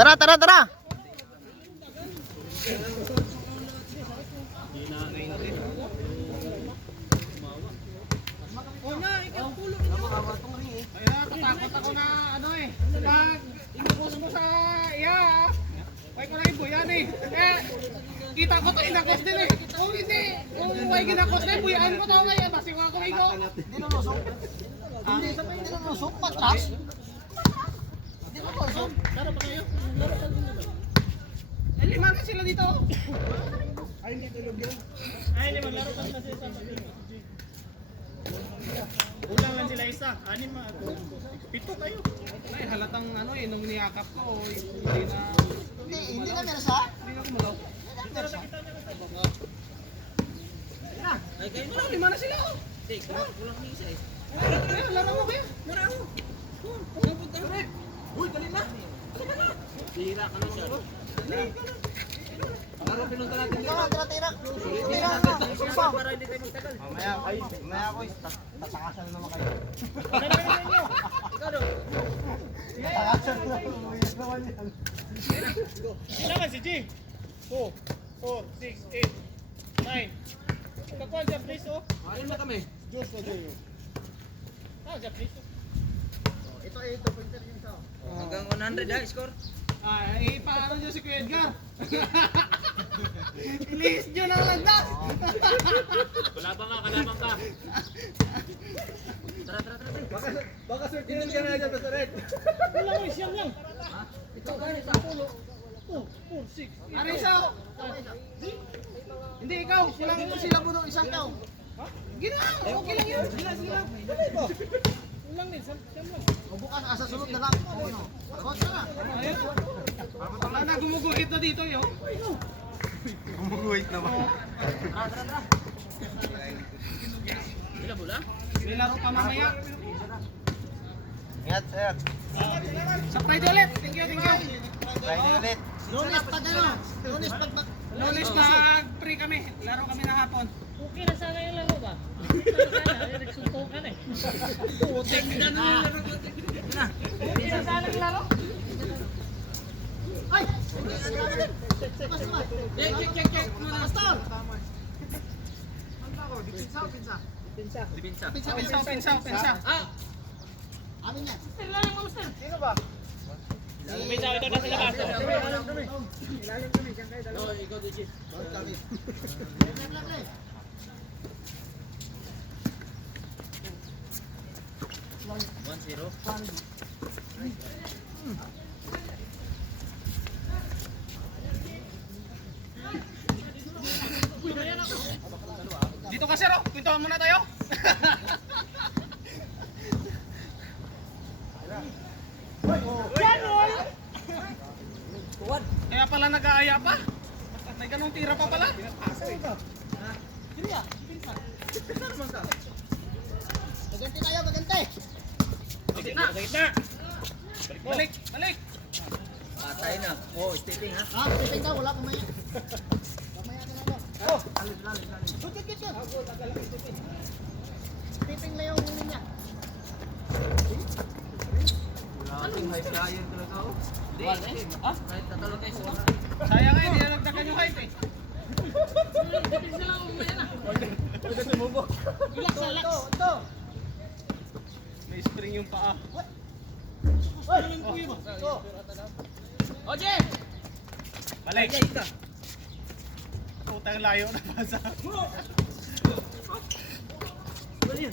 Tara, tara, tara! Kaya tatakot ako na ano eh. Pag inubos mo sa iya, ay ko na eh. Eh, kita ko to inakos din eh. Kung hindi, kung may ginakos na buyaan ko to kaya ko ako ikaw. Hindi na lusok. Hindi hindi na lusok. Matras. Hindi na lusok. Laro pa kayo? Laro pa ba? Eh, lima na sila dito. Ay, hindi tulog yan. Ay, hindi maglaro pa sila sa isa. Kulang lang sila isa. Anim ma. Pito kayo. Ay, halatang ano eh, nung niyakap ko, hindi na, Hindi, hindi na meron sa. hindi na kumalaw. Hindi na meron sa. Ay, kayo na, lima na sila oh. Hindi, kulang ni isa eh. Ay, laro mo kayo. Laro mo. Pupunta mo. Uy, dali na. Sige na. Sira ka na siya. Laro pinunta natin. Tira, tira, tira. Tira na. Sumpaw. Mamaya, ay, mamaya ako. tas- Tatakasan na naman kayo. Tatakasan na naman. Naman yan. Kailangan si G. 2, 4, 6, 8, 9. Kakuha dyan, please, oh. Ayun na kami. Diyos na Diyo. Ah, dyan, please, oh. Ito, ito. Pwede yung isa. Hanggang 100 ha, score. Ah, eh, paano nyo si Kuya Edgar? Ilihis nyo na lang na. Kalabang ka, kalabang ka. Tara, tara, tara. tara. Baka sir, pinil ka na dyan, basta red. Wala ko, siyam lang. Ito, gani, sa pulo. 2, 4, 6, Ari isa. Hindi, ikaw. Kulang Ito sila mo isang tao. Gina, okay lang yun. Sila, sila. Kulang din, siyam lang. O bukas, asa sunod na lang. Ano? Kotsa na. Ayun. Wala na gumuguhit na dito, yo. Gumuguhit naman. Tara, tara, tara. Bila bola? May laro pa mamaya. Ingat, sir. Di ulit. Thank you, thank you. Friday ulit. Lunes pag ano? Lunes pag... Lunes free kami. Laro kami na hapon. Okay na sana yung laro ba? Nagsuntukan eh. Putik na na yung laro. Okay na sana yung laro? Ay! Check, check, check, check. Pastor! Dipinsa. Pinsa, pinsa, pinsa. Ah! Amin yan. Master lang yung master. Sino ba? Sabi ito na. One zero. Dito ka, sir. oh. Pintuan muna tayo. pala nag-aaya pa. May ganong tira pa pala. Magante tayo, magante. Gitna. Gitna. Balik, balik. Patay na. Oh, stepping ha. Ha? Tipin ka, wala kamaya. Kamaya ka na ba? Oh! Lalim, lalim, lalim. Good, good, good, good. Tipin na yung linya. Ating high flyer talaga oh. Hindi. Ah? Kahit tatalo kayo sa Sayang nga, hindi na yung height eh. Relax, relax. Ito, ito. May spring yung paa. Oy! Oje! Balik. Putang layo na pasa. Patay.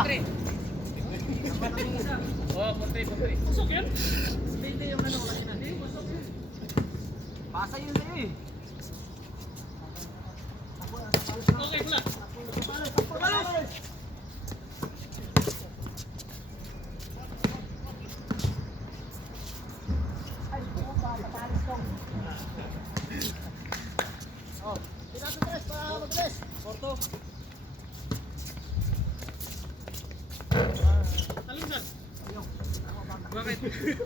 portre pala, portre. Oh, porte, porte. Pusok yun? Pasok Sa'yo, sa'yo eh. Okay, pula. Oh, tira sa tres para mag-tres. Porto. Talingan. Bakit?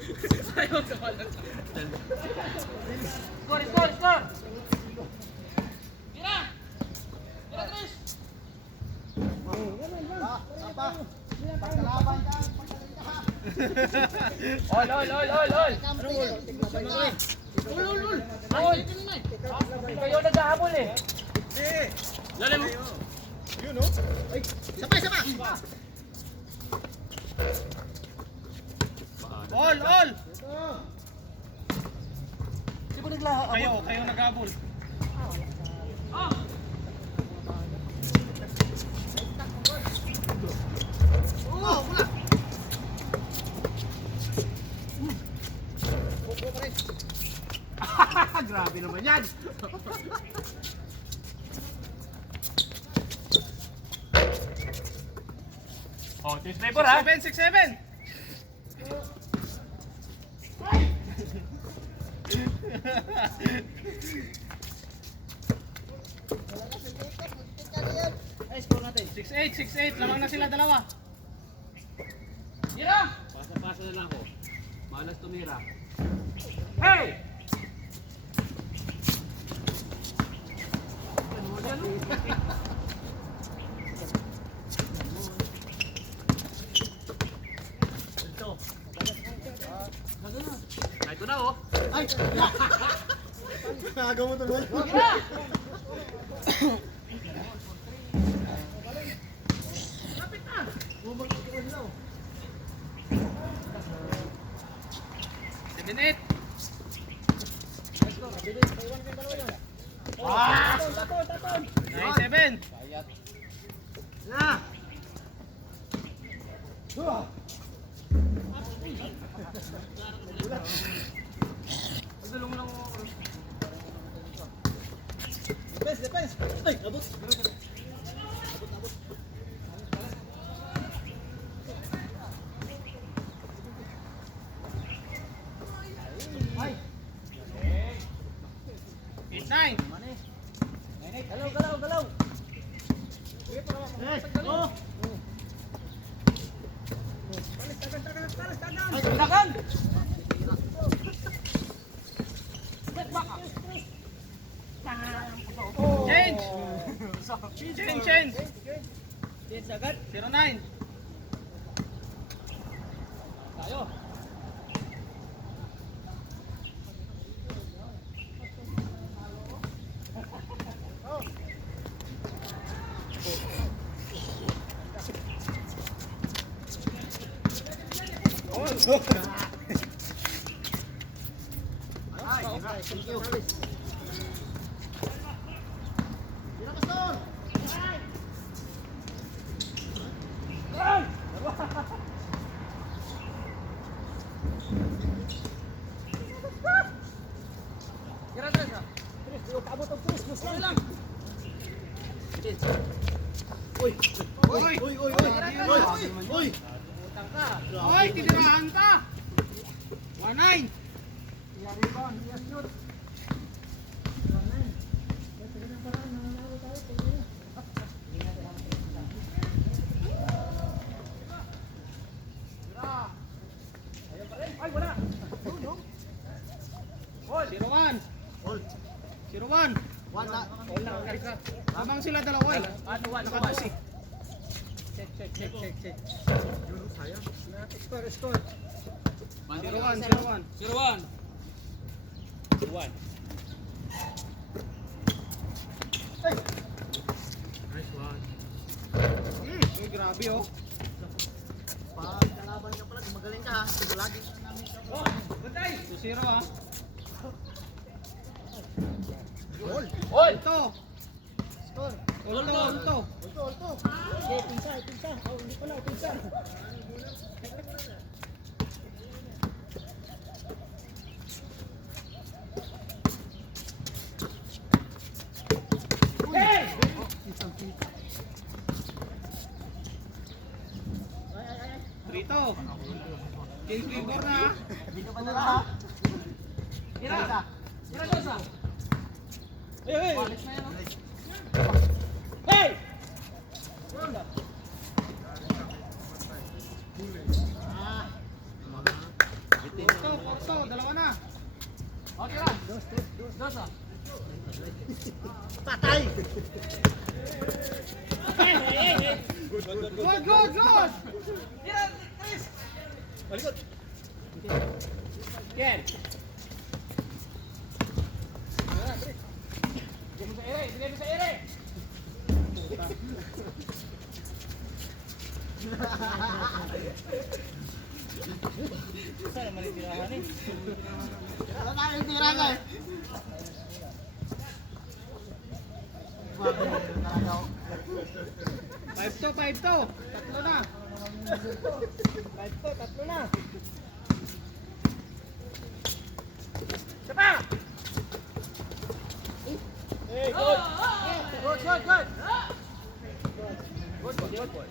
Ayaw sa palang. Score, score, score! Tira! Tira, Chris! Apa? Pagkalaban ka, ka. Ol, ol, ol, ol, ol! Ka. Ul, ul! Ol! Ito na eh. Kayo naghahabol eh. Lalim mo. Sabay, sabay. All, all! Di ba naglahabol? Kayo, kayo nag-abol. Oh, wala. Pa rin. Grabe naman yan. oh, change driver ha? 7, 6, 7! Wala ka sa dito, magkita ka na yan. Ay, score natin. 6-8, 6-8. Lamang na sila dalawa. Tira! Pasa-pasa na lang ako. Malas tumira. Hey! Ah, Ito na oh. Ay, wala. Nagawa mo tuloy. Eight. Ah! Tapon. Nine, seven. Na. Dua. Defense, defense. Ay, abot. Ay, Eight, nine. galaw, galaw, galaw. Eh, oh. Ay, Takan! Change. Change, change. Zero, nine. Tayo. Ay, okay, thank you. Tira, Pastor. Tira, tira. Abot ang push, mas lang. Uy. Uy, uy, uy, uy, uy. Uy, tinirahan ka. One, nine. Yari ba? Yes, shoot. Zero, one. Hold. Zero, one. One na. Lamang sila dalawa eh. Ano, one, one. Check, check, check, check, check. Score, score. Zero, one, zero, one. Zero, one. One. Ay, Nice one. Hmm, uy, grabe oh. pag kalaban ka pala, magaling ka ha. Sige, lagi ka. Two, zero ah. Hold. Hold! Ito. Score. Ulto, ulto. Ulto, ulto. Pinsa, pinsa. Oh, hindi pala, pinsa. Dito. King Trevor na. Dito pa na. Tira. Tira, Gosa. Ay, ay. Walis na yan, oh. Patay! Good, good, good. Balikot! Ken! Bigay mo sa ere, bigay mo sa ere. Naman yung tirahan eh? Wala na yung tira ka eh. Grabe mo talaga ako. Five to, five to. Tatlo na. Five to, tatlo na! Sapa! Hey, good! Good, good, good. Good, good, good, good.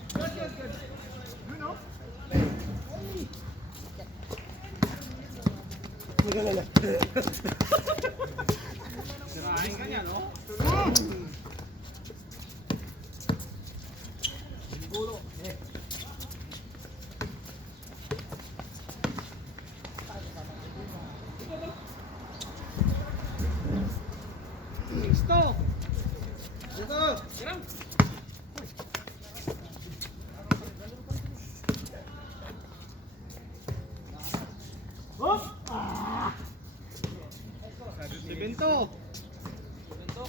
Sirahin ka niya, no? Six to. Dito! Tirang. Seven to. Dito!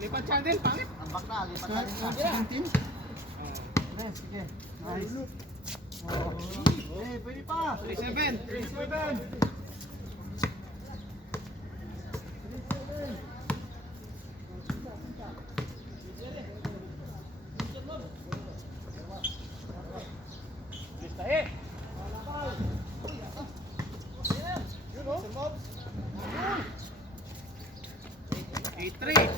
Lipat channel, pangit. Ambak na, lipat na rin na. 17? Sige, sige. Nice. Oh. Eh, pwede pa! 37. 37! Lista eh! Eight three.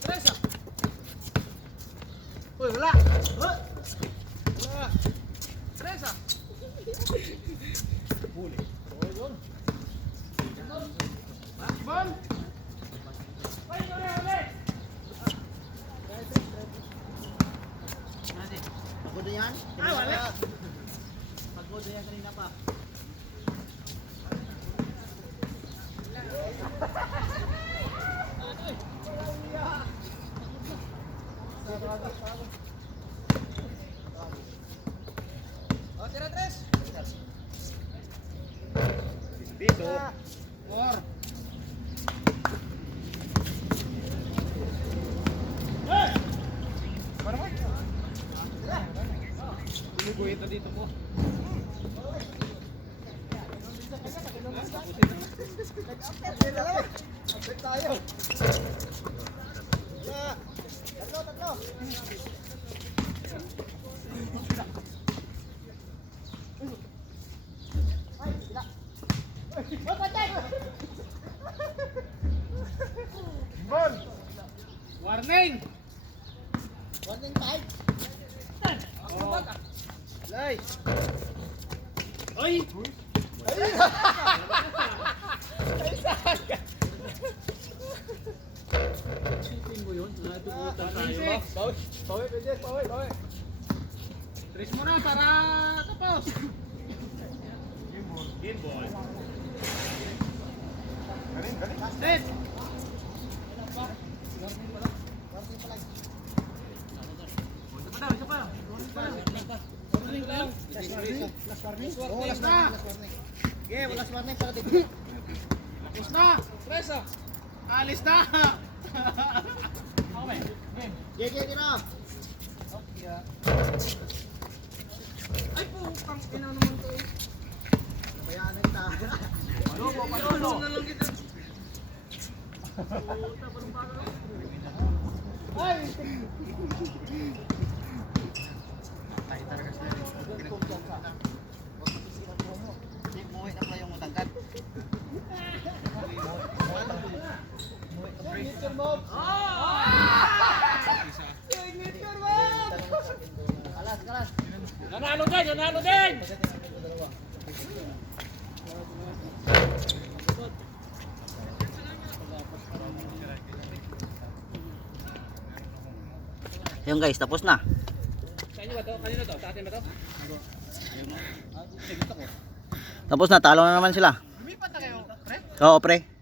Tres ah. Uy, wala! Huh? Wala. Tres ah. Ball. Pagod na yan? Ah, wala. Pagod na yan kanina pa. Oh, tira tres. Dito! Four. Tumugoy ito dito po. Update tayo! Wala! Tatlo, tatlo! Ay, sila! Oh, patay! Warning. Warning time! Oh. Lay! Ay! Six. Bawi, pwede, bawi, bawi. Tres mo na para tapos. Game ball. Set. Last warning? Oh, Last last na. na. Ah. Alis na. Okay. Game. Yeah, tira! Ay po, pang ina naman to. Bayaan na kita. Palubo, palubo. na lang kita. Ay! Muwi na pala yung matangkat. Kalas, kalas. Nanalo din! Nanalo din! Ayun guys, tapos na. Sa inyo ba to? Kanino to? Sa atin ba to? Tapos na, talo na naman sila. Lumipat na kayo, pre? Oo, pre.